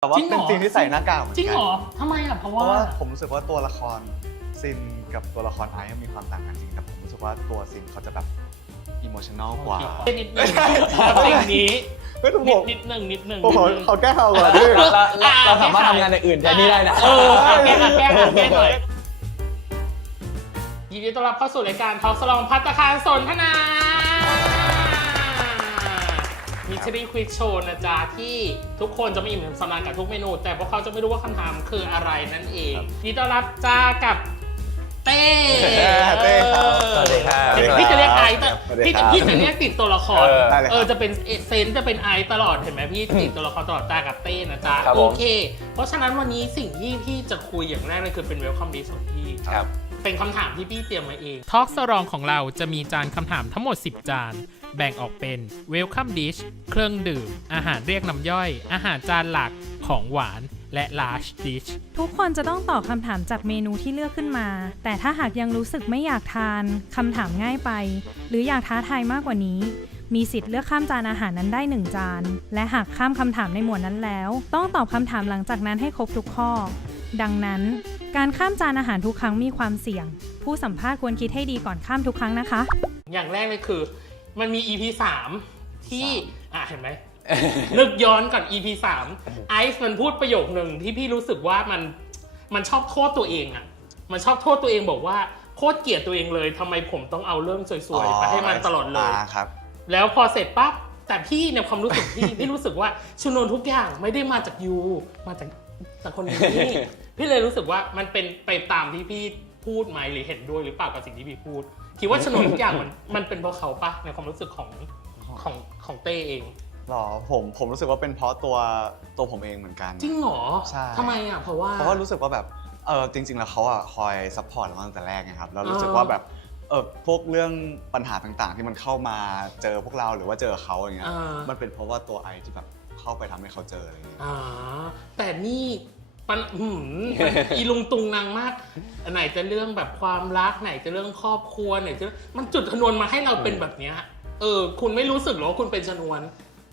แต่ว่าเป็นซีนที่ใส่หน้ากากเหมือนกัน จริงเหรอทำไมอ่ะเพราะ เพราะ ว่า ว่าผมรู้สึกว่าตัวละครซินกับตัวละครไอซ์มีความต่างกันจริงแต่ผมรู้สึกว่าตัวซินเขาจะแบบอิโมชันแนลกว่า นิดนึงกับสิ่งนี้ ไม่ถูกผม นิดนึง ผมเขาแก้เขาก่อนดิ เราสามารถทำงานอย่างอื่นแทนนี่ได้นะ แก้หน่อยยินดีต้อนรับเข้าสู่รายการทอล์กสลองภัตตาคารสนทนามิชลินควิซโชว์นะจ๊ะที่ทุกคนจะไม่อิ่มสำราญกับทุกเมนู แต่พวกเขาจะไม่รู้ว่าคำถามคืออะไรนั่นเองยินดีต้อนรับจ้ากับเต้ เต้ครับ สวัสดีครับ พี่จะเรียกไอซ์ สวัสดี พี่ ครับ จะเรียกติดตัวละคร ได้เลยครับ จะเป็นเซนจะเป็นไอซ์ตลอดเห็นไหมพี่ติดตัวละครตลอดตากับเต้นะจ๊ะ ครับผม โอเค เพราะฉะนั้นวันนี้สิ่งที่พี่จะคุยอย่างแรกเลยคือเป็นเวลคัมดิสของพี่ ครับ เป็นคำถามที่พี่เตรียมมาเองทอล์กสรองของเราจะมีจานคำถามทั้งหมด 10 จาน แบ่งออกเป็น Welcome Dish เครื่องดื่ม อาหารเรียกน้ำย่อย อาหารจานหลัก ของหวาน และ Large Dish ทุกคนจะต้องตอบคำถามจากเมนูที่เลือกขึ้นมา แต่ถ้าหากยังรู้สึกไม่อยากทานคำถามง่ายไป หรืออยากท้าทายมากกว่านี้ มีสิทธิ์เลือกข้ามจานอาหารนั้นได้1จาน และหากข้ามคำถามในหมวดนั้นแล้ว ต้องตอบคำถามหลังจากนั้นให้ครบทุกข้อ ดังนั้น การข้ามจานอาหารทุกครั้งมีความเสี่ยง ผู้สัมภาษณ์ควรคิดให้ดีก่อนข้ามทุกครั้งนะคะ อย่างแรกเลยคือมันมี EP 3 ที่เห็นไหม นึกย้อนก่อน EP 3 ไอซ์มันพูดประโยคหนึ่งที่พี่รู้สึกว่ามันชอบโทษตัวเองอ่ะมันชอบโทษตัวเองบอกว่าโคตรเกลียดตัวเองเลยทำไมผมต้องเอาเรื่องสวยๆไปให้มันตลอดเลย ครับ แล้วพอเสร็จปั๊บแต่พี่ในความรู้สึกพี่ พี่รู้สึกว่าชนวนทุกอย่างไม่ได้มาจากยูมาจากคนนี้ พี่เลยรู้สึกว่ามันเป็นไปตามที่พี่พูดไหมหรือเห็นด้วยหรือเปล่ากับสิ่งที่พี่พูดคิดว่าชนวนทุกอย่างมันเป็นเพราะเขาปะในความรู้สึกของเต้เอง หรอผมรู้สึกว่าเป็นเพราะตัวผมเองเหมือนกัน จริงเหรอ ใช่ ทำไมอ่ะเพราะว่า รู้สึกว่าแบบจริงๆแล้วเขาคอยซัพพอร์ตเราตั้งแต่แรกไงครับแล้วรู้สึกว่าแบบพวกเรื่องปัญหาต่างๆ ที่มันเข้ามาเจอพวกเราหรือว่าเจอเขาอย่างเงี้ยมันเป็นเพราะว่าตัวไอที่แบบเข้าไปทำให้เขาเจออะไรอย่างเงี้ย แต่นี่มันอีลุงตุงนางมากไหนจะเรื่องแบบความรักไหนจะเรื่องครอบครัวไหนจะมันจุดชนวนมาให้เราเป็นแบบเนี้ยคุณไม่รู้สึกหรอว่าคุณเป็นชนวน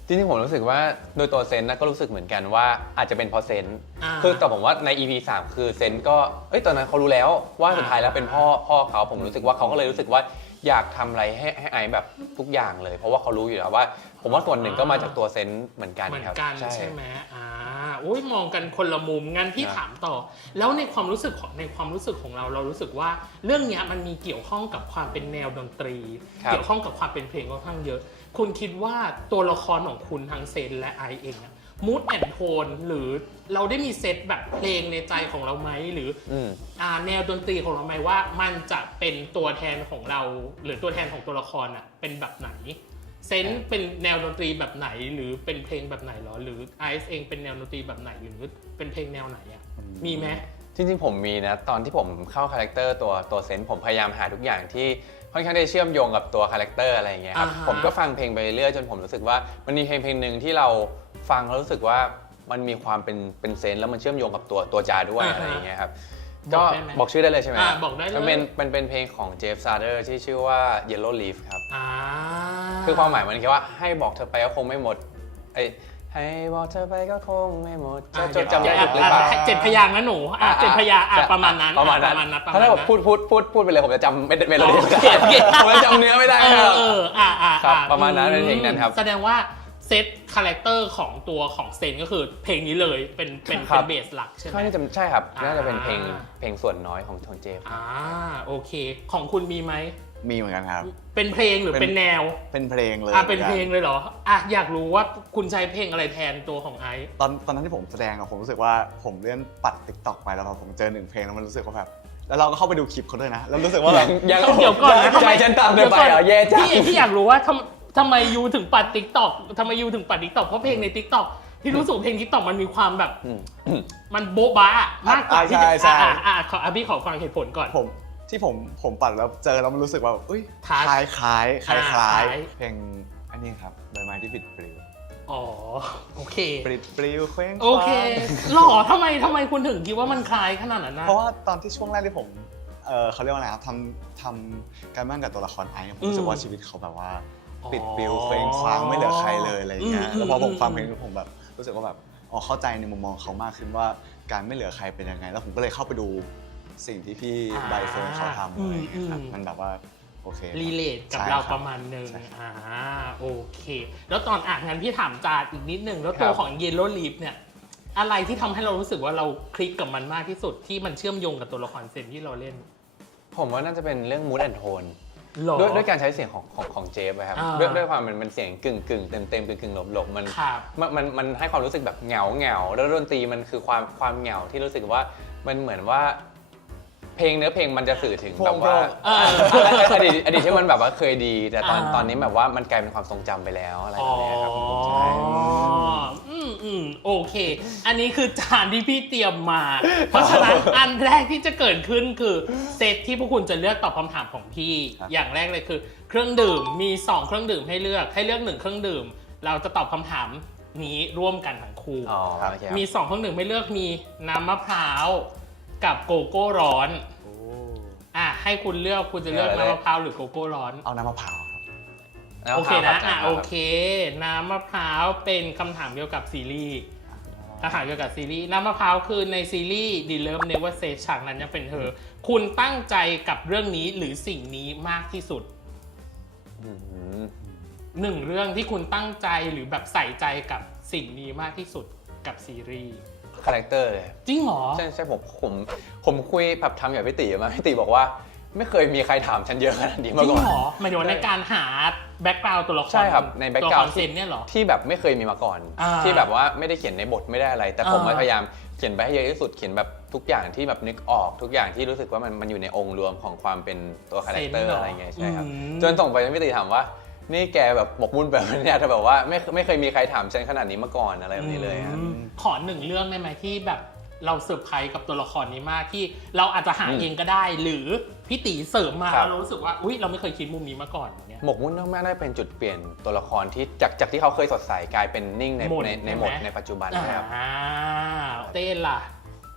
จริงๆผมรู้สึกว่าโดยตัวเซนนะก็รู้สึกเหมือนกันว่าอาจจะเป็นเพราะเซน อ่า คือแต่ผมว่าใน EP 3 คือเซนก็ตอนนั้นเขารู้แล้วว่าสุดท้ายแล้วเป็นพ่อเขาผมรู้สึกว่าเขาก็เลยรู้สึกว่าอยากทำอะไรให้ไอแบบทุกอย่างเลย เพราะว่าเขารู้อยู่แล้วว่า ผมว่าส่วนหนึ่งก็มาจากตัวเซนเหมือนกัน เหมือน ครับ กันใช่ไหมอุ้ยมองกันคนละมุมงั้นพี่ถามต่อ แล้วในความรู้สึกของเรารู้สึกว่าเรื่องเนี้ยมันมีเกี่ยวข้องกับความเป็นแนวดนตรี ครับ เกี่ยวข้องกับความเป็นเพลงค่อนข้างเยอะ คุณคิดว่าตัวละครของคุณทั้งเซนและไอเองมูดแอนโทนหรือเราได้มีเซตแบบเพลงในใจของเราไหมหรือแนวดนตรีของเราไหมว่ามันจะเป็นตัวแทนของเราหรือตัวแทนของตัวละครเป็นแบบไหนเซนเป็นแนวดนตรีแบบไหนหรือเป็นเพลงแบบไหนหรอหรือไอซ์เองเป็นแนวดนตรีแบบไหนหรือเป็นเพลงแนวไหนมีไหม จริงๆผมมีนะตอนที่ผมเข้าคาแรคเตอร์ตัวเซนผมพยายามหาทุกอย่างที่ค่อนข้างได้เชื่อมโยงกับตัวคาแรคเตอร์อะไรอย่างเงี้ยครับผมก็ฟังเพลงไปเรื่อยจนผมรู้สึกว่ามันมีเพลงหนึ่งที่เราฟังแล้วรู้สึกว่ามันมีความเป็นเซนแล้วมันเชื่อมโยงกับตัวจาด้วยอะไรอย่างเงี้ยครับก็บอกชื่อได้เลยใช่ไหม บอกได้เลย มันเป็นเพลงของเจฟซาร์เดอร์ที่ชื่อว่า Yellow Leaf ครับ อ่า คือความหมายมันแค่ว่าให้บอกเธอไปก็คงไม่หมดให้บอกเธอไปก็คงไม่หมดจะจดจำได้ถูกหรือเปล่า 7 พยางค์นะหนู7 พยางค์ประมาณนั้น ถ้าเราพูดไปเลยผมจะจำไม่ได้ผมจะจำเนื้อไม่ได้ครับประมาณนั้นเป็นเพลงนั้นครับแสดงว่าเซตคาแรคเตอร์ของตัวของเซนก็คือเพลงนี้เลยเป็นเบสหลักใช่ไหม ใช่ครับน่าจะเป็นเพลงส่วนน้อยของทงเจฟ โอเคของคุณมีไหม มีเหมือนกันครับ เป็นเพลงหรือเป็นแนว เป็นเพลงเลย เป็นเพลงเลยเหรออยากรู้ว่าคุณใช้เพลงอะไรแทนตัวของไอซ์ ตอนนั้นที่ผมแสดงผมรู้สึกว่าผมเลื่อนปัด TikTok ไปแล้วพอผมเจอ1เพลงแล้วมันรู้สึกว่าแบบแล้วเราก็เข้าไปดูคลิปเขาด้วยนะแล้วรู้สึกว่าแบบ ยัง เดี๋ยวก่อนนะ ใจฉันต่ำเกินไปเหรอแย่จัง พี่อยากรู้ว่าทำไมยูถึงปัด TikTok ทำไมยูถึงปัด TikTok เพราะเพลงใน TikTok ที่รู้สึกเพลง TikTok มันมีความแบบมันโบ๊ะบ้ามากกว่าที่จะพี่ขอฟังเหตุผลก่อนผมปัดแล้วเจอแล้วมันรู้สึกว่าคล้ายเพลงอันนี้ครับใบไม้ที่บิดปลิว โอเคปลิดปลิวเคว้งคว้าง โอเคหรอทำไมคุณถึงคิดว่ามันคล้ายขนาดนั้นนะ เพราะว่าตอนที่ช่วงแรกที่ผมเขาเรียกว่าอะไรครับทำการบ้านกับตัวละครไอซ์ผมรู้สึกว่าชีวิตเขาแบบว่าปิดปลิวเคว้งคว้างไม่เหลือใครเลยอะไรอย่างเงี้ยแล้วพอผมฟังเพลงผมแบบรู้สึกว่าแบบ เข้าใจในมุมมองเขามากขึ้นว่าการไม่เหลือใครเป็นยังไงแล้วผมก็เลยเข้าไปดูสิ่งที่พี่ใบเฟิร์นเขาทำอะไรอย่างเงี้ยครับมันแบบว่าโอเค รีเลทกับ ใช่ เรา คบ ประมาณนึง ใช่ โอเค แล้วตอนงั้นพี่ถามจาอีกนิดนึงแล้วตัวของ Yellow Leaf เนี่ยอะไรที่ทำให้เรารู้สึกว่าเราคลิกกับมันมากที่สุดที่มันเชื่อมโยงกับตัวละครเซนที่เราเล่น ผมว่าน่าจะเป็นเรื่อง mood and tone หรอ ด้วยการใช้เสียงของเจฟนะครับ อ่า ด้วยความมันเป็นเสียงกึ่งเต็มกึ่งหลบมัน ครับ มันให้ความรู้สึกแบบเหงาแล้วดนตรีมันคือความเหงาที่รู้สึกว่ามันเหมือนว่าเนื้อเพลงมันจะสื่อถึงแบบว่าอดีตที่มันแบบว่าเคยดีแต่ตอนนี้แบบว่ามันกลายเป็นความทรงจำไปแล้วอะไรแบบนี้ครับใช่ โอเค อันนี้คือจานที่พี่เตรียมมา เพราะฉะนั้นอันแรกที่จะเกิดขึ้นคือเซตที่พวกคุณจะเลือกตอบคำถามของพี่ อย่างแรกเลยคือเครื่องดื่มมี2เครื่องดื่มให้เลือก1เครื่องดื่มเราจะตอบคำถามนี้ร่วมกันทั้งคู่ อ๋อโอเคครับ มี2เครื่องดื่มให้เลือกมีน้ำมะพร้าวกับโกโก้ร้อนให้คุณเลือกคุณจะเลือกน้ำมะพร้าวหรือโกโก้ร้อน เอาน้ำมะพร้าวครับ โอเคนะโอเค น้ำมะพร้าวเป็นคำถามเกี่ยวกับซีรีส์คำถามเกี่ยวกับซีรีส์น้ำมะพร้าวคือในซีรีส์ The Love Never Says ฉากนั้นยังเป็นเธอ คุณตั้งใจกับเรื่องนี้หรือสิ่งนี้มากที่สุดหนึ่งเรื่องที่คุณตั้งใจหรือแบบใส่ใจกับสิ่งนี้มากที่สุดกับซีรีส์ คาแรคเตอร์เลย จริงเหรอ ใช่ผมคุยแบบทำกับพี่ตีมาพี่ตีบอกว่าไม่เคยมีใครถามฉันเยอะขนาดนี้ จ มา ริง ก่อน เหรอหมายถึงว่าในการหาแบ็กกราวด์ตัวละคร ใช่ครับในแบ็ก ตัว ก ละ รา คว ร ด์ เซนเนี่ยเหรอ ที่แบบไม่เคยมีมาก่อน ที่แบบว่าไม่ได้เขียนในบทไม่ได้อะไร แต่ผมพยายามเขียนไปให้เยอะที่สุดเขียนแบบทุกอย่างที่แบบนึกออกทุกอย่างที่รู้สึกว่ามันอยู่ในองค์รวมของความเป็นตัวคาแรคเตอร์อะไรเงี้ยใช่ครับจนส่งไปให้พี่ตีถามว่านี่แกแบบหมกมุ่นแบบนี้แต่แบบว่าไม่เคยมีใครถามฉันขนาดนี้มาก่อนอะไรแบบนี้เลยครับ ขอหนึ่งเรื่องได้ไหมที่แบบเราเซอร์ไพรส์กับตัวละครนี้มากที่เราอาจจะหาเองก็ได้ หรือพี่ตีเสริมมา ครับ แล้วเรารู้สึกว่าอุ๊ยเราไม่เคยคิดมุมนี้มาก่อนอย่างเงี้ย หมกมุ่นมากๆได้เป็นจุดเปลี่ยนตัวละครที่จากที่เขาเคยสดใสกลายเป็นนิ่งใน หมด ใน ใช่ไหม หมดในปัจจุบันนะครับ เต้นล่ะ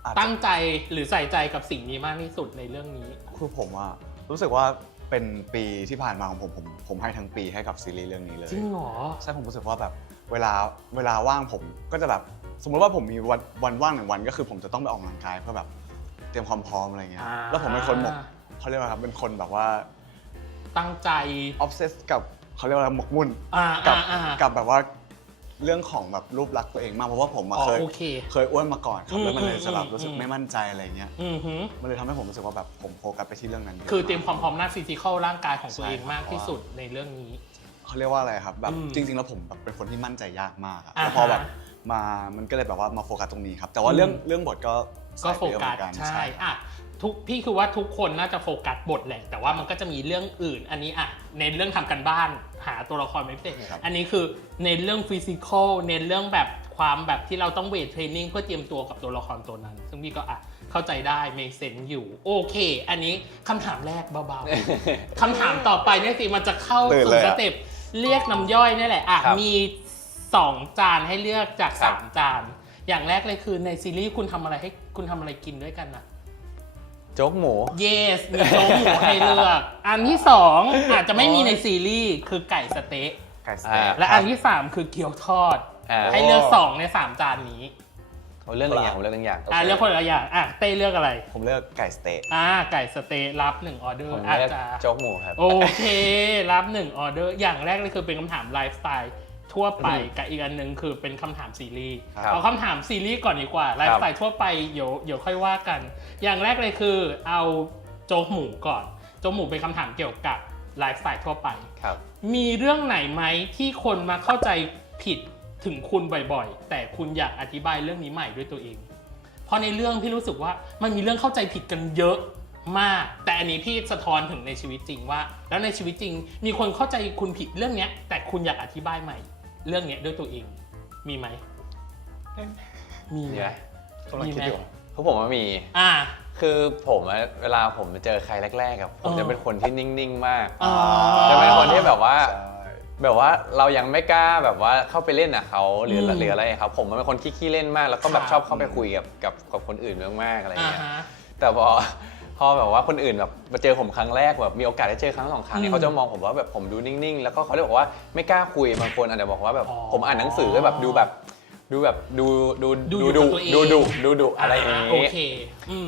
อาจจะ ตั้งใจหรือใส่ใจกับสิ่งนี้มากที่สุดในเรื่องนี้ คือผมอะรู้สึกว่าเป็นปีที่ผ่านมาของผมให้ทั้งปีให้กับซีรีส์เรื่องนี้เลย จริงเหรอ ใช่ผมรู้สึกว่าแบบเวลาว่างผมก็จะแบบสมมติว่าผมมีวันว่าง1วันก็คือผมจะต้องไปออกกำลังกายเพื่อแบบเตรียมความพร้อมอะไรเงี้ยแล้วผมเป็นคนเขาเรียกว่าครับเป็นคนแบบว่า ตั้งใจ ออฟเซสกับเขาเรียกว่าหมกมุ่น อ่า กับ อ่า กับแบบว่าเรื่องของแบบรูปลักษณ์ตัวเองมากเพราะว่าผมอะ อ๋อ เคย โอเค เคยอ้วนมาก่อนครับแล้วมันเลยจะแบบ อืม รู้สึกไม่มั่นใจอะไรเงี้ย อือหือ มันเลยทำให้ผมรู้สึกว่าแบบผมโฟกัสไปที่เรื่องนั้นยะ คือเตรียมความพร้อมหน้าฟิสิกอลร่างกายของตัวเอง ใช่ มากที่สุดในเรื่องนี้ เขาเรียกว่าอะไรครับแบบ อืม จริง ๆ แล้วผมแบบเป็นคนที่มั่นใจยากมากอะ อ่าฮะ แล้วพอแบบมันก็เลยแบบว่ามาโฟกัสตรงนี้ครับแต่ว่าเรื่องบทก็ ก็ ใส่ โฟ ไปเยอะ กั เหมือนกัน สใช่อ่ะพี่คือว่าทุกคนน่าจะโฟกัสบทแหละแต่ว่ามันก็จะมีเรื่องอื่น อันนี้อ่ะในเรื่องทำกันบ้านหาตัวละครไม่เป็นอันนี้คือในเรื่องฟิสิกอลในเรื่องแบบความแบบที่เราต้องเวทเทรนนิ่งเพื่อเตรียมตัวกับตัวละครตัวนั้น ซึ่งพี่ก็อ่ะเข้าใจได้เมคเซนอยู่โอเค อันนี้คำถามแรกเบาๆ คำถามต่อไปเนี่ยสิมันจะเข้าสู่สเต็ปเรียกน้ำย่อยนี่แหละอ่ะ ครับ มี2 จานให้เลือกจาก ครับ 3 จาน อย่างแรกเลยคือในซีรีส์คุณทำอะไรกินด้วยกันอะ โจ๊กหมู yes มีโจ๊กหมูให้เลือก อันที่ 2 อาจจะไม่มีในซีรีส์คือไก่สเต๊ะ ไก่สเต๊ก และอันที่ 3 คือเกี๊ยวทอด อ่า ให้เลือก2ใน3 จานนี้ ผมเรื่องอะไรอย่างผมเรื่องอะไรอย่าง เลือกคนละอย่างเต้เลือกอะไร ผมเลือกไก่สเต๊ก ไก่สเต๊ะรับ1ออเดอ ผ ร์ ม อาจ เลือก จะ โจ๊กหมูครับ โอเค รับ1ออเดอร์อย่างแรกเลยคือเป็นคำถามไลฟ์สไตล์ทั่วไปกับอีกอันหนึงคือเป็นคำถามซีรีส์ ครับ เอาคำถามซีรีส์ก่อนดีกว่าไลฟ์สไตล์ทั่วไปเดี๋ยวค่อยว่ากัน อย่างแรกเลยคือเอาโจ๊กหมูก่อนโจ๊กหมูเป็นคำถามเกี่ยวกับไลฟ์สไตล์ทั่วไป ครับ มีเรื่องไหนไหมที่คนมาเข้าใจผิดถึงคุณบ่อยๆ แต่คุณอยากอธิบายเรื่องนี้ใหม่ด้วยตัวเอง เพราะในเรื่องพี่รู้สึกว่ามันมีเรื่องเข้าใจผิดกันเยอะมาก แต่อันนี้พี่สะท้อนถึงในชีวิตจริงว่า แล้วในชีวิตจริง มีคนเข้าใจคุณผิดเรื่องเนี้ยแต่คุณอยากอธิบายใหม่ เรื่องเนี้ยด้วยตัวเอง มีไหมมีไหม เดี๋ยวนะ กำลังคิดอยู่ เพราะผมว่ามี อ่า คือผมอะเวลาผมเจอใครแรกๆอะผมจะเป็นคนที่นิ่งๆมาก อ๋อ จะเป็นคนที่แบบว่า ใช่ แบบว่าเรายังไม่กล้าแบบว่าเข้าไปเล่นกับเขาหรืออะไรครับผมเป็นคนขี้เล่นมากแล้วก็แบบชอบเข้าไปคุยกับคนอื่นมากๆอะไร อ่า เงี้ย ฮะ แต่พอแบบว่าคนอื่นแบบมาเจอผมครั้งแรกแบบมีโอกาสได้เจอครั้ง2 ครั้งเนี่ยเขาจะมองผมว่าแบบผมดูนิ่งๆแล้วก็เขาเลยบอกว่าไม่กล้าคุยบางคนอาจจะบอกว่าแบบ อ๋อ ผมอ่านหนังสือแบบดูแบบ ดูแบบดู อยู่กับตัวเอง ดุอะไรอย่าง โอ นี้ เค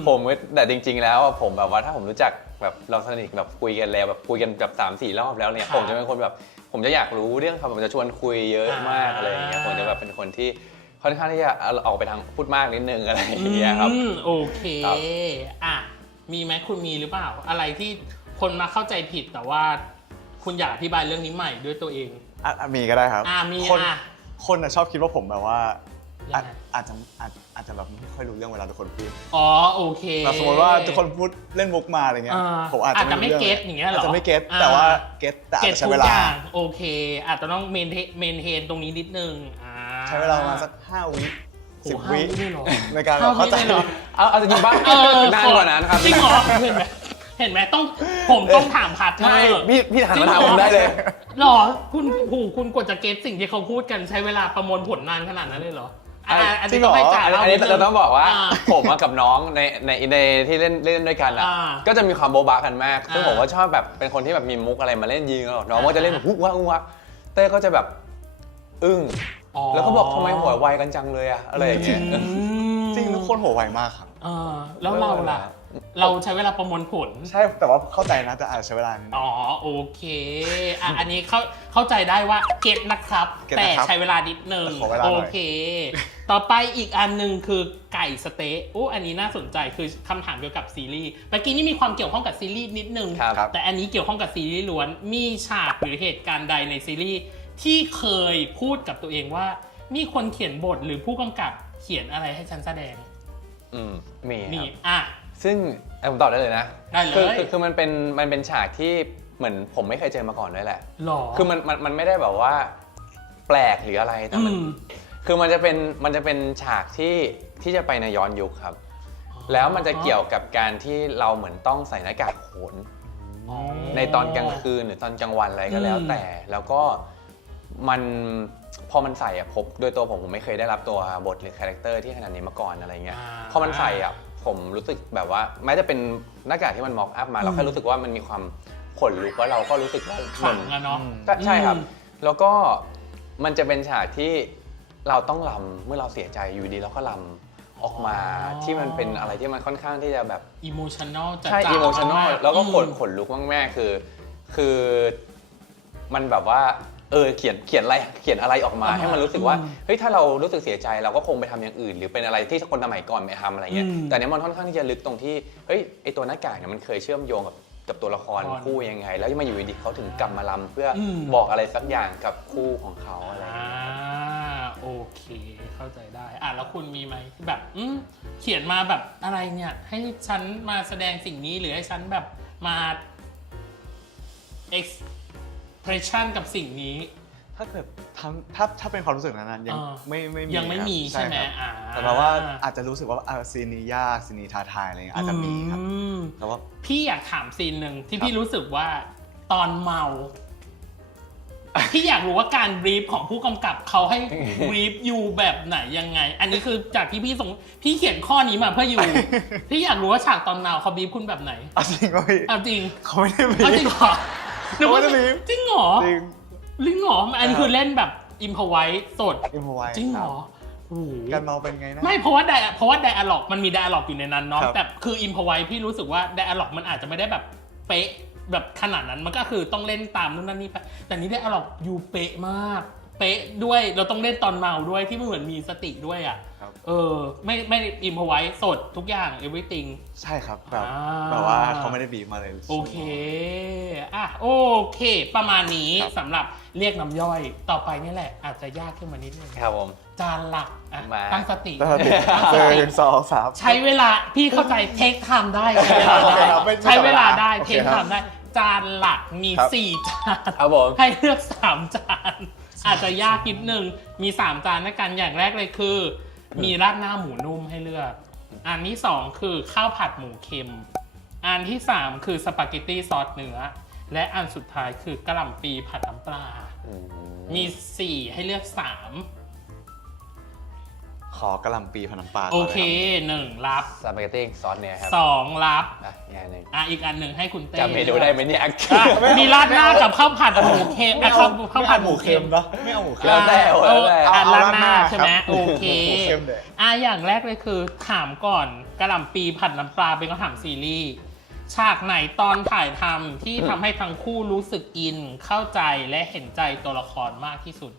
ผมแต่จริงๆแล้วอะผมแบบว่าถ้าผมรู้จักแบบเราสนิทแบบคุยกันแล้วแบบคุยกันแบบ3-4 รอบแล้วเนี่ยผมจะเป็นคนแบบผมจะอยากรู้เรื่องครับผมจะชวนคุยเยอะมากอะไรอย่างเงี้ยผมจะแบบเป็นคนที่ค่อนข้างที่จะออกไปทางพูดมากนิดนึงอะไรอย่างเงี้ยครับ โอเคอ่ะมีไหมคุณมีหรือเปล่าอะไรที่คนมาเข้าใจผิดแต่ว่าคุณอยากอธิบายเรื่องนี้ใหม่ด้วยตัวเอง มีก็ได้ครับ มี คนชอบคิดว่าผมแบบว่า ยังไง อาจจะแบบไม่ค่อยรู้เรื่องเวลาทุกคนพูด อ๋อโอเค แบบสมมติว่าทุกคนพูดเล่นมุกมาอะไรเงี้ยผมอาจจะ ไม่เก็ตอย่างเงี้ยหรอ อาจจะไม่เก็ตแต่ว่าเก็ตแต่อาจจะใช้เวลา โอเคอาจจะต้องเมนเทนตรงนี้นิดนึงใช้เวลาประมาณสัก5 วิ10 วิ ในการ 5 เข้าใจ วิเลยเหรอ เอาจริงๆบ้างนานกว่านั้นครับ จริงเหรอเห็นไหมผมต้องถามพาร์ทเนอ ใช่ ร์ พี่ถามมาถามผมได้เลย หรอคุณกว่าจะเก็ตสิ่งที่เขาพูดกันใช้เวลาประมวลผลนานขนาดนั้นเลยเหรออันนี้ต้องให้จ่าย อันนี้เราต้องบอกว่าผมกับน้องในที่เล่นด้วยกันอ่ะก็จะมีความโบ๊ะบะกันมากซึ่งผมก็ชอบแบบเป็นคนที่แบบมีมุกอะไรมาเล่นยิงน้องก็จะเล่นแบบฮุกวะเต้ก็จะแบบอึ้งแล้วก็บอกทำไมหัวไวกันจังเลยอะอะไรอย่างเงี้ยจริงทุกคนหัวไวมากครับ แล้วเราล่ะเราใช้เวลาประมวลผล ใช่แต่ว่าเข้าใจนะแต่อาจจะใช้เวลานิดนึง อ๋อโอเคอันนี้เข้าใจได้ว่าเก็ตนะครับ แต่ใช้เวลานิดนึงโอเค ต่อไปอีกอันนึงคือไก่สเต๊ะอันนี้น่าสนใจคือคำถามเกี่ยวกับซีรีส์เมื่อกี้นี่มีความเกี่ยวข้องกับซีรีส์นิดนึงแต่อันนี้เกี่ยวข้องกับซีรีส์ล้วนมีฉากหรือเหตุการณ์ใดในซีรีส์ที่เคยพูดกับตัวเองว่ามีคนเขียนบทหรือผู้กำกับเขียนอะไรให้ฉันแสดงมีซึ่งผมตอบได้เลยนะได้เลย คือมันเป็นฉากที่เหมือนผมไม่เคยเจอมาก่อนด้วยแหละ หรอ คือมันไม่ได้แบบว่าแปลกหรืออะไรแต่มันคือมันจะเป็นฉากที่จะไปในย้อนยุคครับแล้วมันจะเกี่ยวกับการที่เราเหมือนต้องใส่หน้ากากโขนในตอนกลางคืนหรือตอนกลางวันอะไรก็แล้วแต่แล้วก็มันพอมันใส่อะผมโดยตัวผมไม่เคยได้รับตัวบทหรือคาแรคเตอร์ที่ขนาดนี้มาก่อนอะไรเงี้ยพอมันใส่อะผมรู้สึกแบบว่าแม้จะเป็นหน้ากากที่มันม็อกอัพมาเราแค่รู้สึกว่ามันมีความขนลุกแล้วเราก็รู้สึกว่าขลังอะเนาะใช่ครับแล้วก็มันจะเป็นฉากที่เราต้องรำเมื่อเราเสียใจอยู่ดีเราก็รำออกมาที่มันเป็นอะไรที่มันค่อนข้างที่จะแบบอิโมชันแนลใช่อิโมชันแนลแล้วก็ขนลุกมากๆคือมันแบบว่าเขียนอะไรออกมาให้มันรู้สึกว่าเฮ้ยถ้าเรารู้สึกเสียใจเราก็คงไปทำอย่างอื่นหรือเป็นอะไรที่คนสมัยก่อนไม่ทำอะไรเงี้ยแต่เนี้ยมันค่อนข้างที่จะลึกตรงที่เฮ้ยไอตัวหน้ากากเนี่ยมันเคยเชื่อมโยงกับตัวละครคู่ยังไงแล้วมาอยู่ดีเขาถึงกลับมาลำเพื่อบอกอะไรสักอย่างกับคู่ของเขาอะไรโอเคเข้าใจได้แล้วคุณมีไหมแบบเขียนมาแบบอะไรเนี่ยให้ฉันมาแสดงสิ่งนี้หรือให้ฉันแบบมา expression กับสิ่งนี้ถ้าเกิดถ้าเป็นความรู้สึกนั้นยังไม่มีใช่ไหมแต่แบบว่าอาจจะรู้สึกว่าซีนนี้ยากซีนนี้ท้าทายอะไรเงี้ยอาจจะมีครับแต่ว่าพี่อยากถามซีนหนึ่งที่พี่รู้สึกว่าตอนเมาพี่อยากรู้ว่าการบรีฟของผู้กำกับเขาให้บรีฟอยู่แบบไหนยังไงอันนี้คือจากที่พี่เขียนข้อนี้มาเพื่ออยู่พี่อยากรู้ว่าฉากตอนเมาเขาบรีฟคุณแบบไหนจริงป่ะพี่จริงเขาไม่ได้บรีฟจริงเหรอนึกว่าจะบรีฟจริงเหรอจริงเหรออันนี้คือเล่นแบบอิมพอไว้สดจริงเหรอการเมาเป็นไงนะไม่เพราะว่าไดอะล็อกมันมีไดอะล็อกอยู่ในนั้นเนาะแต่คืออิมพอไว้พี่รู้สึกว่าไดอะล็อกมันอาจจะไม่ได้แบบเป๊ะแบบขนาดนั้นมันก็คือต้องเล่นตามนู่นนั่นนี่ไปแต่นี่ไดอะล็อกอยู่เป๊ะมากเป๊ะด้วยเราต้องเล่นตอนเมาด้วยที่มันเหมือนมีสติด้วยอ่ะไม่อิมพอไว้สดทุกอย่าง everything ใช่ครับแบบว่าเขาไม่ได้บีบมาเลยโอเคโอเคประมาณนี้สำหรับเรียกน้ำย่อยต่อไปนี่แหละอาจจะยากขึ้นมานิดนึงครับผมจานหลักตั้งสติ1 2 3ใช้เวลาพี่เข้าใจเทคไทม์ได้ใช้เวลาได้เทคไทม์ได้จานหลักมี4จานให้เลือก3จานอาจจะยากนิดนึงมี3จานด้วยกันอย่างแรกเลยคือมีราดหน้าหมูนุ่มให้เลือกอันที่2คือข้าวผัดหมูเค็มอันที่3คือสปาเกตตี้ซอสเนื้อและอันสุดท้ายคือกะหล่ำปีผัดน้ำปลามี4ให้เลือก3ข อกระหล่ำปีผัดน้ำปลา โอเค ก่นลย 1 รับ สปาเกตตี้ซอสเนี่ยครับ 2 รับ อีกอันหนึ่ง อีกอันหนึ่งให้คุณเต้ จำเมนูได้ไหมเนี่ย มีราดหน้ากับข้าวผัดหมูเค็มข้าวผัดหมูเค็ม เนาะไม่เอาหมูเค็ม แล้วแต่ ราดหน้าใช่ไหม ครับ โอเค หมูเค็มเลย อย่างแรกเลยคือถามก่อนกระหล่ำปีผัดน้ำปลาเป็นคำถามซีรีส์ฉากไหนตอนถ่ายทำที่ทำให้ทั้งคู่รู้สึกอินเข้าใจและเห็นใจตัวละครมากที่สุด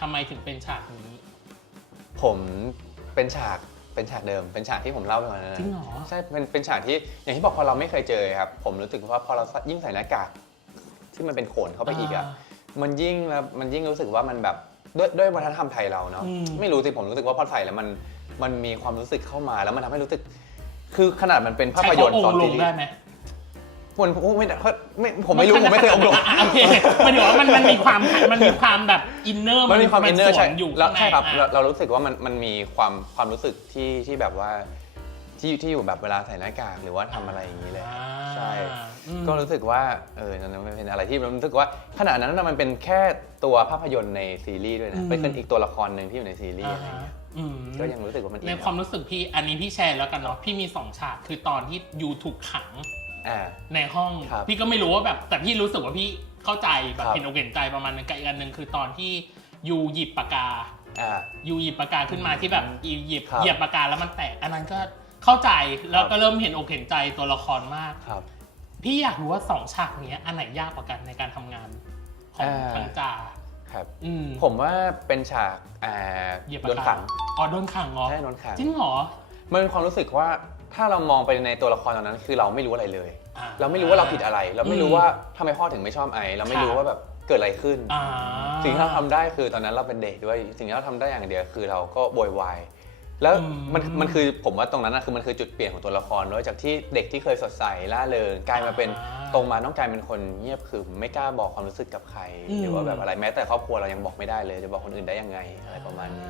ทำไมถึงเป็นฉากนี้ ผมเป็นฉากเดิมเป็นฉากที่ผมเล่าไปก่อนนะ จริงเหรอ ใช่เป็นฉากที่อย่างที่บอกพอเราไม่เคยเจอครับผมรู้สึกว่าพอเรายิ่งใส่หน้ากากที่มันเป็นโขนเข้าไปอีกมันยิ่งรู้สึกว่ามันแบบด้วยวัฒนธรรมไทยเราเนาะไม่รู้สิผมรู้สึกว่าพอใส่แล้วมันมีความรู้สึกเข้ามาแล้วมันทำให้รู้สึกคือขนาดมันเป็นภาพยนตร์ตอนซีรีส์ ได้ไหม ผมไม่รู้ผมไม่เคยองค์ลง โอเคมันถือว่ามันมีความแบบอินเนอร์ มันมีความอินเนอร์ สวมอยู่ แล้วใช่ครับ ข้างใน เรารู้สึกว่ามันมีความรู้สึกที่แบบว่าที่อยู่แบบเวลาใส่หน้ากากหรือว่าทำอะไรอย่างนี้เลยใช่ก็รู้สึกว่านั่นเป็นอะไรที่รู้สึกว่าขณะนั้นมันเป็นแค่ตัวภาพยนตร์ในซีรีส์ด้วยนะเป็นอีกตัวละครหนึ่งที่อยู่ในซีรีส์อะไรเงี้ยก็ยังรู้สึกว่ามันในความรู้สึกพี่อันนี้พี่แชร์แล้วกันเนาะพี่มี2ฉากคือตอนที่ยูถูกขังในห้องพี่ก็ไม่รู้ว่าแบบแต่พี่รู้สึกว่าพี่เข้าใจแบบเห็นอกเห็นใจประมาณนึงกับอีกอันนึงคือตอนที่ยูหยิบปากกายูหยิบปากกาขึ้นมาที่แบบเหยียบปากกาแล้วมันแตกอันนั้นก็เข้าใจแล้วก็เริ่มเห็นอกเห็นใจตัวละครมากพี่อยากรู้ว่า2ฉากนี้อันไหนยากกว่ากันในการทำงานของทั้งจ่าครับผมว่าเป็นฉากโดนขังโดนขังเหรอใช่โดนขังจริงเหรอมันเป็นความรู้สึกว่าถ้าเรามองไปในตัวละครตอนนั้นคือเราไม่รู้อะไรเลยเราไม่รู้ว่าเราผิดอะไรเราไม่รู้ว่าทำไมพ่อถึงไม่ชอบไอเราไม่รู้ว่าแบบเกิดอะไรขึ้นสิ่งที่เราทำได้คือตอนนั้นเราเป็นเด็กด้วยสิ่งที่เราทำได้อย่างเดียวคือเราก็โวยวายแล้วมันคือผมว่าตรงนั้นนะคือมันคือจุดเปลี่ยนของตัวละครด้วยจากที่เด็กที่เคยสดใสล่าเริงกลายมาเป็นตรงมาต้องกลายเป็นคนเงียบขรึมไม่กล้าบอกความรู้สึกกับใครหรือว่าแบบอะไรแม้แต่ครอบครัวเรายังบอกไม่ได้เลยจะบอกคนอื่นได้ยังไงอะไรประมาณนี้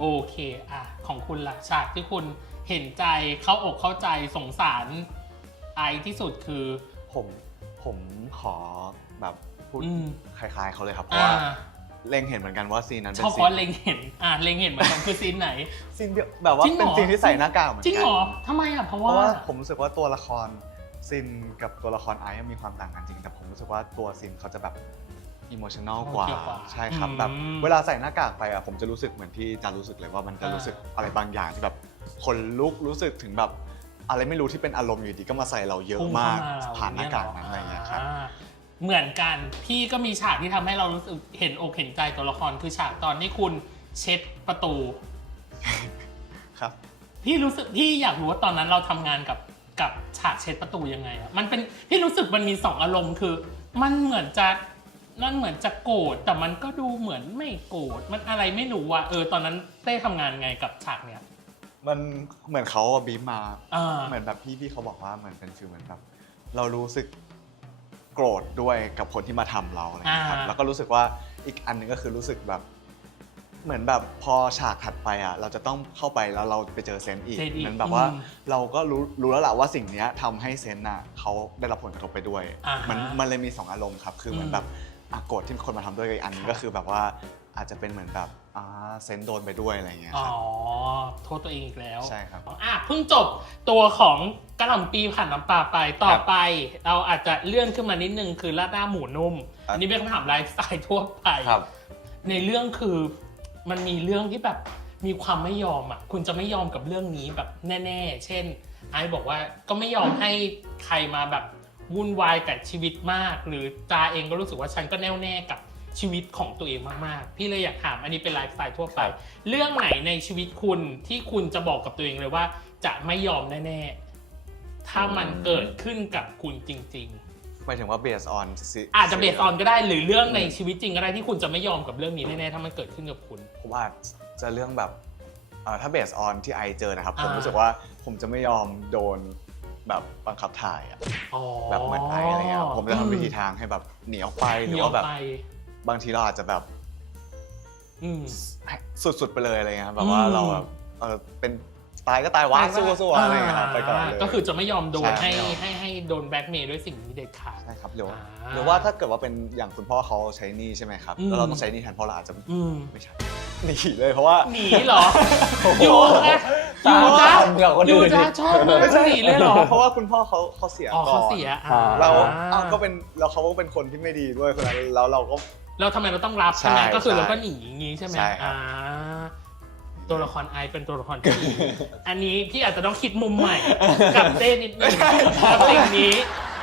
โอเคของคุณล่ะฉากที่คุณเห็นใจเข้าอกเข้าใจสงสารไอที่สุดคือผมขอแบบพูดคล้ายๆเขาเลยครับเพราะว่าเล็งเห็นเหมือนกันว่าซีนนั้นเป็นซีนเฉพาะเล็งเห็นเหมือนกันคือซีนไหนซีนแบบว่าเป็นซีนที่ใส่หน้ากากเหมือนกันจริงเหรอทำไมเพราะว่าผมรู้สึกว่าตัวละครซินกับตัวละครไอซ์มีความต่างกันจริงแต่ผมรู้สึกว่าตัวซินเขาจะแบบอิโมชันแนลกว่าใช่ครับแบบเวลาใส่หน้ากากไปผมจะรู้สึกเหมือนที่จะรู้สึกเลยว่ามันจะรู้สึกอะไรบางอย่างที่แบบคนลุกรู้สึกถึงแบบอะไรไม่รู้ที่เป็นอารมณ์อยู่ดีก็มาใส่เราเยอะมากผ่านหน้ากากนั้นอะไรอย่างเงี้ยครับเหมือนกันพี่ก็มีฉากที่ทำให้เรารู้สึกเห็นอกเห็นใจตัวละครคือฉากตอนที่คุณเช็ดประตูครับพี่อยากรู้ว่าตอนนั้นเราทำงานกับฉากเช็ดประตูยังไงมันเป็นพี่รู้สึกมันมี2อารมณ์คือมันเหมือนจะโกรธแต่มันก็ดูเหมือนไม่โกรธมันอะไรไม่รู้ตอนนั้นเต้ทำงานไงกับฉากเนี้ยมันเหมือนเขาบีบมาเหมือนแบบพี่เขาบอกว่าเหมือนเป็นฟีลเหมือนแบบเรารู้สึกโกรธด้วยกับคนที่มาทำเราอะไรอย่างเงี้ยครับแล้วก็รู้สึกว่าอีกอันนึงก็คือรู้สึกแบบเหมือนแบบพอฉากถัดไปเราจะต้องเข้าไปแล้วเราไปเจอเซนอีกเหมือนแบบว่าเราก็รู้แล้วแหละว่าสิ่งนี้ทำให้เซนเขาได้รับผลกระทบไปด้วยมันเลยมี2อารมณ์ครับคือเหมือนแบบโกรธที่คนมาทำด้วยอีกอันนึงก็คือแบบว่าอาจจะเป็นเหมือนแบบเซนโดนไปด้วยอะไรอย่างเงี้ยครับโทษตัวเองอีกแล้วใช่ครับเพิ่งจบตัวของกะหล่ำปีผัดน้ำปลาไปต่อไปเราอาจจะเลื่อนขึ้นมานิดนึงคือราดหน้าหมูนุ่มอันนี้เป็นคำถามไลฟ์สไตล์ทั่วไปในเรื่องคือมันมีเรื่องที่แบบมีความไม่ยอมคุณจะไม่ยอมกับเรื่องนี้แบบแน่ๆเช่นไอ้บอกว่าก็ไม่ยอมให้ใครมาแบบวุ่นวายกับชีวิตมากหรือจาเองก็รู้สึกว่าฉันก็แน่วแน่กับชีวิตของตัวเองมากๆพี่เลยอยากถามอันนี้เป็นไลฟ์สไตล์ทั่วไปเรื่องไหนในชีวิตคุณที่คุณจะบอกกับตัวเองเลยว่าจะไม่ยอมแน่ๆถ้ามันเกิดขึ้นกับคุณจริงๆหมายถึงว่า based on อาจจะ based on ก็ได้หรือเรื่องในชีวิตจริงก็ได้ที่คุณจะไม่ยอมกับเรื่องนี้แน่ๆถ้ามันเกิดขึ้นกับคุณผมว่าจะเรื่องแบบถ้า based on ที่ไอเจอนะครับผมรู้สึกว่าผมจะไม่ยอมโดนแบบบังคับถ่ายแบบเหมือนไออะไรเงี้ยผมจะทำวิธีทางให้แบบหนีออกไปหรือว่าแบบบางทีเราอาจจะแบบสุดๆไปเลยอะไรเงี้ยแบบว่าเราแบบเป็นตายก็ตายวะสู้ๆอะไรเงี้ยไปก่อนเลยก็คือจะไม่ยอมโดนให้โดนแบล็กเมย์ด้วยสิ่งนี้เด็ดขาดใช่ครับหรือว่าถ้าเกิดว่าเป็นอย่างคุณพ่อเขาใช้หนี้ใช่ไหมครับแล้วเราต้องใช้หนี้แทนพ่อเราอาจจะไม่ใช่ หนีเลยเพราะว่า หนีเหรออยู่ไงอยู่จ้าอยู่จ้าชอบมากหนีเลยเหรอ เพราะว่าคุณพ่อเขาเสีย อ๋อ ก่ เขา อน เสีย เราก็เป็นแล้วเขาก็เป็นคนที่ไม่ดีด้วยคนนั้นแล้วเราก็ เราทำไมเราต้องรับใช่ไหม ใช่ ก็คือ ใช่ เราก็หนีอย่างงี้ใช่ไหม ใช่ครับ ตัวละครไอเป็นตัวละครที่ดีอันนี้พี่อาจจะต้องคิดมุมใหม่กับเต้นิดนึงกับสิ่งนี้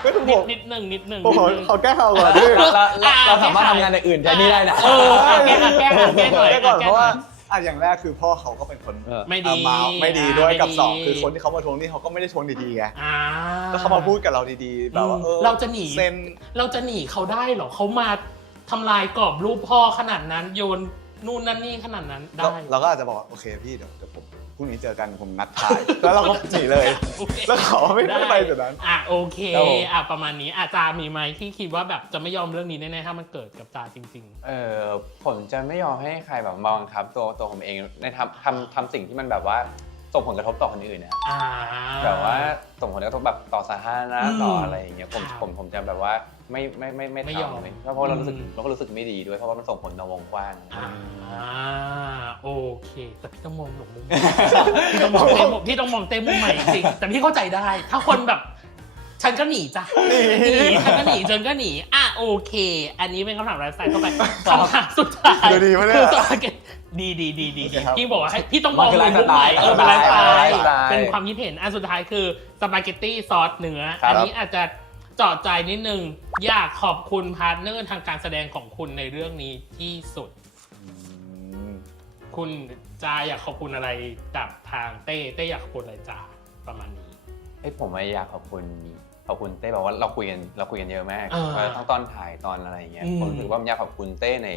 ไม่ต้องบอก นิดนึง ผมเขาแก้ข่าวก่อนด้วย เราสามารถทำงานในอื่นแทนนี่ได้นะ แก้หน่อย แก้ก่อน แก้ห เพ น่ ราะ อ ว่าย อย่างแรกคือพ่อเขาก็เป็นคน ไม่ดี ไม่ดีด้วยกับ ไม่ดี สองคือคนที่เขามาทวงหนี่เขาก็ไม่ได้ทวงดีๆไง อ่า แล้วเขามาพูดกับเราดีๆแบบว่าเราจะหนี เซ็น เราจะหนีเขาได้เหรอเขามาทำลายกรอบรูปพ่อขนาดนั้นโยนนู่นนั่นนี่ขนาดนั้นได้ เราก็อาจจะบอกว่าโอเคพี่เดี๋ยวผมพรุ่งนี้เจอกันผมนัดถ่าย แล้วเราก็หนีเลย โอเค แล้วเขาไม่ได้ไปจากนั้น โอเค ครับผม ประมาณนี้จามีไหมที่คิดว่าแบบจะไม่ยอมเรื่องนี้แน่ๆถ้ามันเกิดกับจาจริง ผมจะไม่ยอมให้ใครแบบมาบังคับตัวผมเองในทำสิ่งที่มันแบบว่าส่งผลกระทบต่อคนอื่นนะ ๆ แบบว่าส่งผลกระทบแบบต่อสาธารณะ อืม ต่ออะไรอย่างเงี้ยผม ครับ ผมจะแบบว่าไม่ ไม่ ท ยอม ำเลยเพราะเราก็รู้สึกไม่ดีด้วยเพราะว่ามันส่งผลต่อวงกว้าง โอเค แต่พี่ต้องมองหลงมุม พี่ต้องมองเต้มุมพี่ต้องมองเต้มุมใหม่จริงแต่พี่เข้าใจได้ ถ้าคนแบบ ฉันก็หนีจ้ะหนีฉันก็หนีโอเค อันนี้เป็นคำถามไลฟ์สไตล์เข้าไปคำถามสุดท้าย ดูดีปะเนี่ย คือสปาเกตดี โอเคครับ พี่บอกว่าให้พี่ต้องมอง มันคือ มุมใหม่ ไลฟ์สไตล์ เป็นไลฟ์สไตล์ ไลฟ์สไตล์ เป็นความคิดเห็นอันสุดท้ายคือสปาเกตตี้ซอสเนื้อ ครับ อันนี้อาจจะเจาะใจนิดนึงอยากขอบคุณพาร์ทเนอร์ทางการแสดงของคุณในเรื่องนี้ที่สุด คุณจาอยากขอบคุณอะไรกับทางเต้อยากขอบคุณอะไรจาประมาณนี้ ผมอยากขอบคุณเต้บอกว่าเราคุยกันเยอะมากทั้งตอนถ่ายตอนอะไรอย่างเงี้ยผมรู้สึกว่าอยากขอบคุณเต้ใน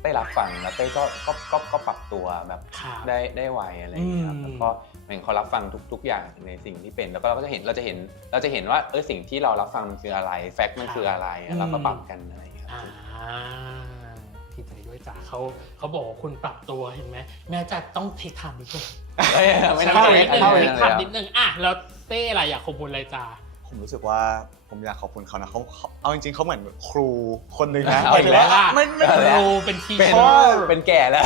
เต้รับฟังแล้วเต้ก็ปรับตัวแบบ ครับ ได้ไวอะไรอย่างเงี้ยครับแล้วก็เหมือนเขารับฟังทุกอย่างในสิ่งที่เป็นแล้วก็เราจะเห็นว่าสิ่งที่เรารับฟังมันคืออะไรแฟกต์มันคืออะไรเราก็ปรับกันอะไรอย่างเงี้ยครับ ที่ใจด้วยจ้าเขาบอกว่าคุณปรับตัวเห็นไหมแม้จะต้องเทคไทม์นิดนึง ไม่ ใช่ เท่า เท ไม่เท่า ค เลย ไทม์นิดนึงแล้วเต้อะไรอยากขอบคุณอะไรจ้า ผมรู้สึกว่าผมอยากขอบคุณเขานะเขาเอาจริงๆเขาเหมือนครูคนหนึ่งนะ เอาอีกแล้ว ไม่รู้เป็นที เป็น เชอร์ เป็นแก่แล้ว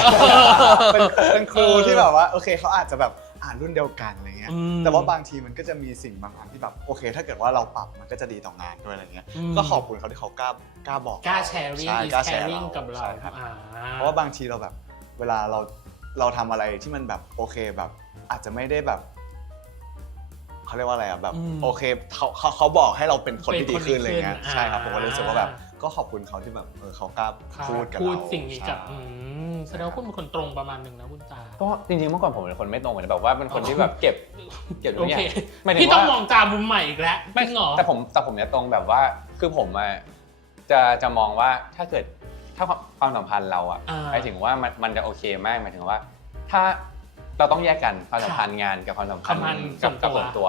เป็นครูที่แบบว่าโอเคเขาอาจจะแบบอ่านรุ่นเดียวกันอะไรเงี้ย อืม แต่ว่าบางทีมันก็จะมีสิ่งบางอันที่แบบโอเค ถ้าเกิดว่าเราปรับมันก็จะดีต่องานด้วยอะไรเงี้ย อืม ก็ขอบคุณเขาที่เขากล้าบอก กล้าแชร์ริ่ง ใช่ อี กล้า แช แช ร์ ร์ ริ่งกับเรา ใช่ครับเพราะว่าบางทีเราแบบเวลาเราทำอะไรที่มันแบบโอเคแบบอาจจะไม่ได้แบบเขาเรียกว่าอะไรอ่ะแบบโอเคเขาบอกให้เราเป็นคนที่ดีขึ้นอะไรเงี้ยใช่ครับผมก็รู้สึกว่าแบบก็ขอบคุณเขาที่แบบเขากล้าพูดกับเรา พูดสิ่งนี้กับ ใช่ แสดงว่าคุณเป็นคนตรงประมาณหนึ่งนะคุณจา ก็จริงๆเมื่อก่อนผมเป็นคนไม่ตรงเลยแบบว่าเป็นคนที่แบบเก็บทุ โอก อย่า เค งหมายถึง พี่ต้อง ว่า มองจามุมใหม่อีกแล้วจริงเหรอ แต่ผมเนี่ยตรงแบบว่าคือผมจะมองว่าถ้าความสัมพันธ์เราหมายถึงว่ามันจะโอเคมากหมายถึงว่า ถ้าเราต้องแยกกันความสัมพันธ์งานกับความสัมพันธ์กับส่วนตัว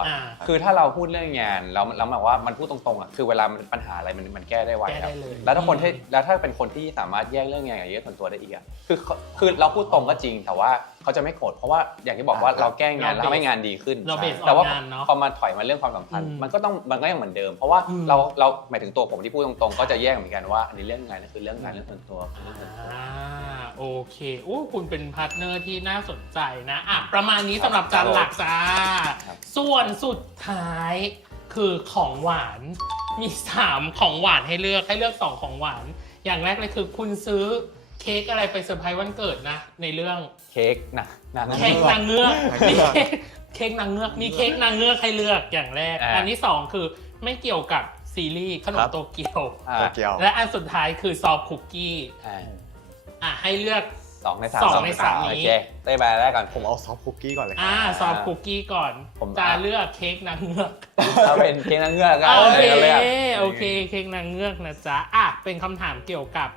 คือถ้าเราพูดเรื่องงานแล้วแบบว่ามันพูดตรงๆคือเวลามันปัญหาอะไรมันแก้ได้ไวครับแล้วถ้าเป็นคนที่สามารถแยกเรื่องงานกับเรื่องส่วนตัวได้อีกคือเราพูดตรงก็จริงแต่ว่าเขาจะไม่โกรธเพราะว่าอย่างที่บอกว่าเราแก้งานแล้วทำให้งานดีขึ้น เราเบสอ แต่ อน ว่า งานเนาะ พอมาถอยมาเรื่องความสัมพันธ์มันก็ยังเหมือนเดิม เพราะว่าเราหมายถึงตัวผมที่พูดตรงๆก็จะแยกเหมือนกันว่าอันนี้เรื่องงานนั่นคือเรื่องงานเรื่องส่วนตัวคือเรื่องส่วนตัว โอเคคุณเป็นพาร์ทเนอร์ที่น่าสนใจนะประมาณนี้สำหรับจานหลักจ้า ครับ ส่วนสุดท้ายคือของหวานมี3ของหวานให้เลือก2ของหวานอย่างแรกเลยคือคุณซื้อเค้กอะไรไปเซอร์ไพรส์วันเกิดนะในเรื่อง เค้กนะนาง เค้กนางเงือกมีเค้กนางเงือกมีเค้กนางเงือกให้เลือกอย่างแรกอันที่2คือไม่เกี่ยวกับซีรีส์ขนมโตเกียว อ่า โตเกียว และอันสุดท้ายคือซอฟต์คุกกี้ ใช่ ให้เลือก 2 ใน 3 2 ใน 3 นี้ โอเคเต้ไปแรกก่อน ผมเอาซอฟต์คุกกี้ก่อนเลย ซอฟต์คุกกี้ก่อน ผม จะเลือกเค้กนางเงือก เอาเป็นเค้กนางเงือกกัน โอเค เลือก โอเคเค้กนางเงือกนะจ๊ะเป็นคำถามเกี่ยวกับ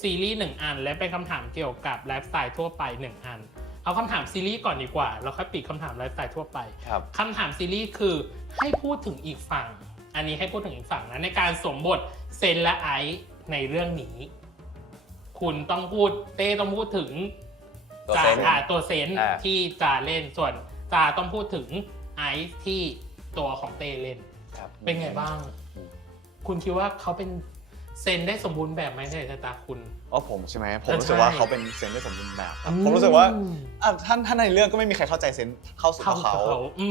ซีรีส์1อันและเป็นคำถามเกี่ยวกับไลฟ์สไตล์ทั่วไป1อันเอาคำถามซีรีส์ก่อนดีกว่าแล้วค่อยปิดคำถามไลฟ์สไตล์ทั่วไป ครับ คำถามซีรีส์คือให้พูดถึงอีกฝั่งอันนี้ให้พูดถึงอีกฝั่งนะในการสวมบทเซนและไอซ์ในเรื่องนี้คุณต้องพูดเต้ต้องพูดถึง ตัวเซน ตัวเซนที่จาเล่นส่วนจาต้องพูดถึงไอซ์ที่ตัวของเต้เล่น ครับ เป็นไงบ้าง คุณคิดว่าเขาเป็น เซนได้สมบูรณ์แบบไหมในสายตาคุณ ว่าผมใช่ไหมผมรู้ ใช่ สึกว่าเขาเป็นเซนได้สมบูรณ์แบบครับผมรู้สึกว่าท่านในเรื่องก็ไม่มีใครเข้าใจเซนเข้าสู่ตัวเขา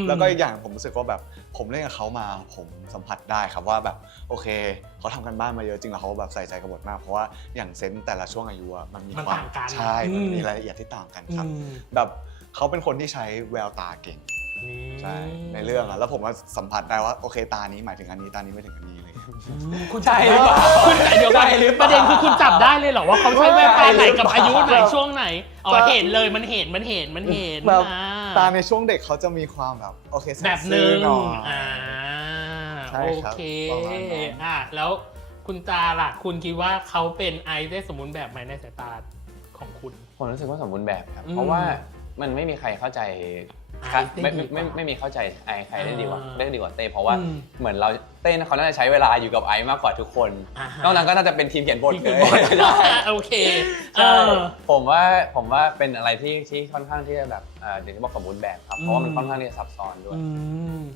แล้วก็อีกอย่างผมรู้สึกว่าแบบผมเล่นกับเขามาผมสัมผัสได้ครับว่าแบบโอเคเขาทำกันบ้านมาเยอะจริงแล้วเขาแบบใส่ใจกับบทมากเพราะว่าอย่างเซนแต่ละช่วงอายุมันมีความใช่มันมีรายละเอียดที่ต่างกันครับแบบเขาเป็นคนที่ใช้แววตาเก่งใช่ในเรื่องแล้วผมก็สัมผัสได้ว่าโอเคตานี้หมายถึงอันนี้ตานี้ไม่ถึงอันนี้เลย คุณใช่หรือเปล่าคุณเดี๋ยวก่อนประเด็นคือคุณจับได้เลยเหรอว่าเขาใช้แววตาไหนกับอายุไหนช่วงไหนอ๋อเห็นเลยมันเห็นแบบตาในช่วงเด็กเขาจะมีความแบบโอเคแบบนึงใช่ โอ ครับ เคแล้วคุณตาล่ะคุณคิดว่าเขาเป็นไอซ์ได้สมบูรณ์แบบไหมในสายตาของคุณ ผมรู้สึกว่าสมบูรณ์แบบครับเพราะว่ามันไม่มีใครเข้าใจไม่มีเข้าใจไอใครได้ดีกว่าเต้เพราะว่าเหมือนเราเต้เขาน่าจะใช้เวลาอยู่กับไอมากกว่าทุกคนนอกนั้นก็น่าจะเป็นทีมเขียนบทเลยโอเคผมว่าเป็นอะไรที่ค่อนข้างที่จะแบบเดี๋ยวที่บอกสมบูรณ์แบบครับเพราะว่ามันค่อนข้างที่จะซับซ้อนด้วย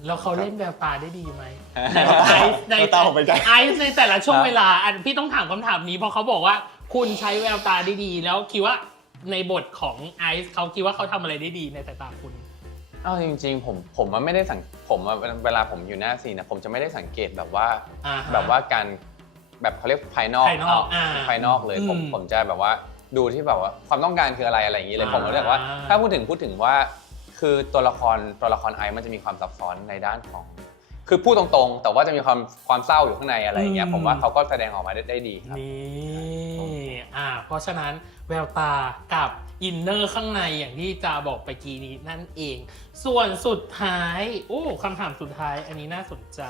แล้วเขาเล่นแววตาได้ดีไหมไอซ์ในตาผมไปใจไอซ์ในแต่ละช่วงเวลาพี่ต้องถามคำถามนี้เพราะเขาบอกว่าคุณใช้แววตาได้ดีแล้วคิดว่าในบทของไอซ์เขาคิดว่าเขาทำอะไรได้ดีในสายตาคุณจริงๆผมว่าไม่ได้เวลาผมอยู่หน้าซีนนะผมจะไม่ได้สังเกตแบบว่าการแบบเขาเรียกภายนอกเลยผมจะแบบว่าดูที่แบบว่าความต้องการคืออะไรอย่างนี้เลยผมรู้สึกว่าถ้าพูดถึงว่าคือตัวละครไอมันจะมีความซับซ้อนในด้านของคือพูดตรงๆแต่ว่าจะมีความเศร้าอยู่ข้างในอะไรอย่างเงี้ยผมว่าเขาก็แสดงออกมาได้ดีครับนี่เพราะฉะนั้นแววตากับอินเนอร์ข้างในอย่างที่จาบอกไปกี้นี้นั่นเองส่วนสุดท้ายคำถามสุดท้ายอันนี้น่าสนใจ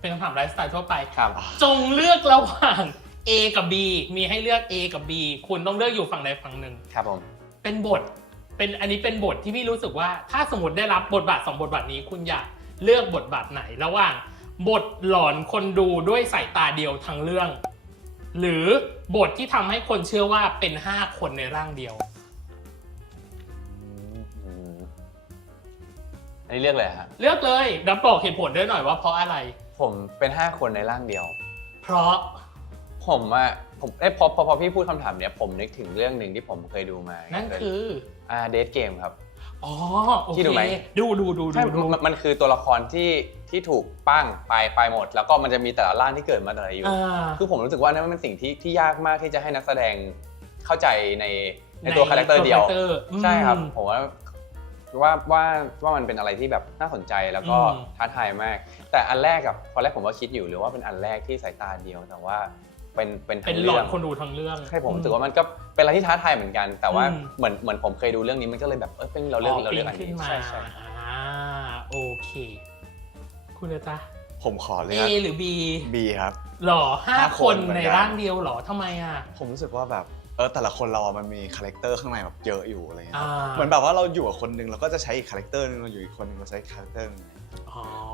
เป็นคำถามไลฟ์สไตล์ทั่วไปจงเลือกระหว่าง A กับ B มีให้เลือก A กับ B คุณต้องเลือกอยู่ฝั่งใดฝั่งหนึ่งครับผมเป็นบทอันนี้เป็นบทที่พี่รู้สึกว่าถ้าสมมติได้รับบทบาท2บทบาทนี้คุณอยากเลือกบทบาทไหนระหว่างบทหลอนคนดูด้วยสายตาเดียวทั้งเรื่องหรือบทที่ทำให้คนเชื่อว่าเป็น5คนในร่างเดียวอันนี้เลือกเลยฮะเลือกเลยแล้วบอกเหตุผลด้วยหน่อยว่าเพราะอะไรผมเป็น5คนในร่างเดียวเพราะผมพอพี่พูดคำถามเนี้ยผมนึกถึงเรื่องหนึ่งที่ผมเคยดูมานั่นคือDead Game ครับอ๋อโอเคที่ดูไหมดูมันคือตัวละครที่ถูกปั้งไปหมดแล้วก็มันจะมีแต่ละร่างที่เกิดมาแต่ละอยู่คือผมรู้สึกว่านั่นเป็นสิ่งที่ยากมากที่จะให้นักแสดงเข้าใจในตัวคาแรคเตอร์เดียวใช่ครับผมว่ามันเป็นอะไรที่แบบน่าสนใจแล้วก็ท้าทายมากแต่อันแรกกับตอนแรกผมก็คิดอยู่หรือว่าเป็นอันแรกที่สายตาเดียวแต่ว่าเป็นหลอนคนดูทั้งเรื่องใช่ผมรู้สึกว่ามันก็เป็นอะไรที่ท้าทายเหมือนกันแต่ว่าเหมือนผมเคยดูเรื่องนี้มันก็เลยแบบเป็นเราเลือกอันนี้ใช่โอเคคุณจ๊ะผมขอเลือก A หรือ B ครับหรอ5คนในร่างเดียวหรอทำไมผมรู้สึกว่าแบบแต่ละคนเรามันมีคาแรคเตอร์ข้างในแบบเยอะอยู่อะไรเงี้ยเหมือนแบบว่าเราอยู่กับคนนึงเราก็จะใช้อีกคาแรคเตอร์นึงเราอยู่อีกคนนึงเราใช้คาแรคเตอร์นึง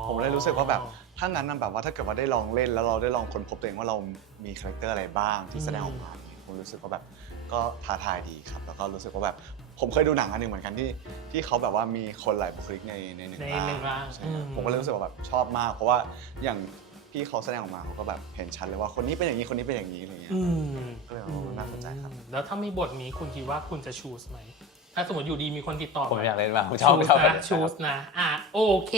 ผมเลยรู้สึกว่าแบบถ้างั้นแบบว่าถ้าเกิดว่าได้ลองเล่นแล้วเราได้ลองค้นพบตัวเองว่าเรามีคาแรคเตอร์อะไรบ้างที่แสดงออกมาผมรู้สึกว่าแบบก็ท้าทายดีครับแล้วก็รู้สึกว่าแบบผมเคยดูหนังอันนึงเหมือนกันที่เขาแบบว่ามีคนหลายบุคลิกในหนึ่งร่างผมก็เลยรู้สึกว่าแบบชอบมากเพราะว่าอย่างพี่เขาแสดงออกมาเขาก็แบบเห็นชัดเลยว่าคนนี้เป็นอย่างนี้คนนี้เป็นอย่างนี้อะไรเงี้ยก็เลยน่าสนใจครับแล้วถ้ามีบทนี้คุณคิดว่าคุณจะชูสไหมถ้าสมมติอยู่ดีมีคนติดต่อผมอยากเล่นมากผมชอบชูสนะโอเค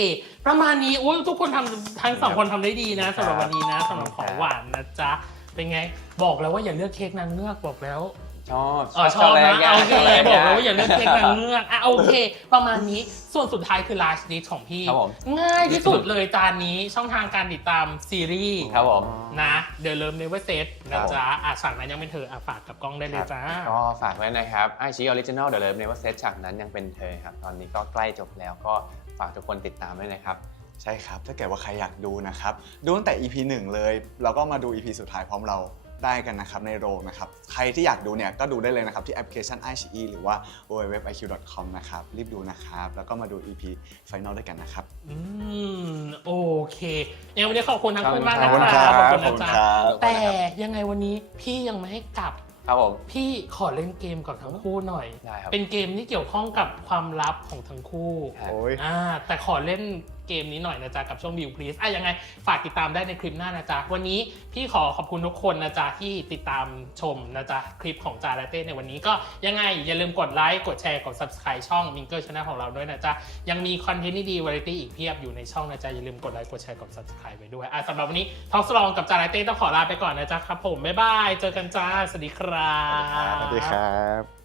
ประมาณนี้ทุกคนทำทั้ง2คนทำได้ดีนะสำหรับวันนี้นะสำหรับของหวานนะจ๊ะเป็นไงบอกแล้วว่าอย่าเลือกเค้กนางเงือกบอกแล้วชอบนะโอเคบอกแล้วว่าอย่าเลือกเค้กนางเงือกโอเคประมาณนี้ส่วนสุดท้ายคือ last dish ของพี่ง่ายที่สุดเลยจานนี้ช่องทางการติดตามซีรีส์ครับผมนะ The Love Never Set นะจ๊ะฉากนั้นยังเป็นเธอฝากกับกล้องได้เลยจ้าก็ฝากไว้นะครับiQIYI Original The Love Never Set ฉากนั้นยังเป็นเธอครับตอนนี้ก็ใกล้จบแล้วก็ฝากทุกคนติดตามด้วยนะครับใช่ครับถ้าเกิดว่าใครอยากดูนะครับดูตั้งแต่ EP 1 เลยแล้วก็มาดู EP สุดท้ายพร้อมเราได้กันนะครับในโรงนะครับใครที่อยากดูเนี่ยก็ดูได้เลยนะครับที่แอปพลิเคชัน iQIYI หรือว่า www.iq.com นะครับรีบดูนะครับแล้วก็มาดู EP Final ด้วยกันนะครับโอเคยังวันนี้ขอบคุณทั้งคู่มากนะครับขอบคุณนะจ๊ะแต่ยังไงวันนี้พี่ยังไม่ให้กลับครับผมพี่ขอเล่นเกมกับทั้งคู่หน่อยเป็นเกมที่เกี่ยวข้องกับความลับของทั้งคู่แต่ขอเล่น เกมนี้หน่อยนะจ๊ะกับช่วง View Please ยังไงฝากติดตามได้ในคลิปหน้านะจ๊ะวันนี้พี่ขอบคุณทุกคนนะจ๊ะที่ติดตามชมนะจ๊ะคลิปของจาราเต้ในวันนี้ก็ยังไงอย่าลืมกดไลค์กดแชร์กด Subscribe ช่อง Mingle Channel ของเราด้วยนะจ๊ะยังมีคอนเทนต์ดีๆวาไรตี้อีกเพียบอยู่ในช่องนะจ๊ะอย่าลืมกดไลค์กดแชร์กด Subscribe ไว้ด้วยสำหรับวันนี้ทอล์กสลองกับจาราเต้ต้องขอลาไปก่อนนะจ๊ะครับผมบ๊ายบายเจอกันจ้าสวัสดีครับ สวัสดีครับ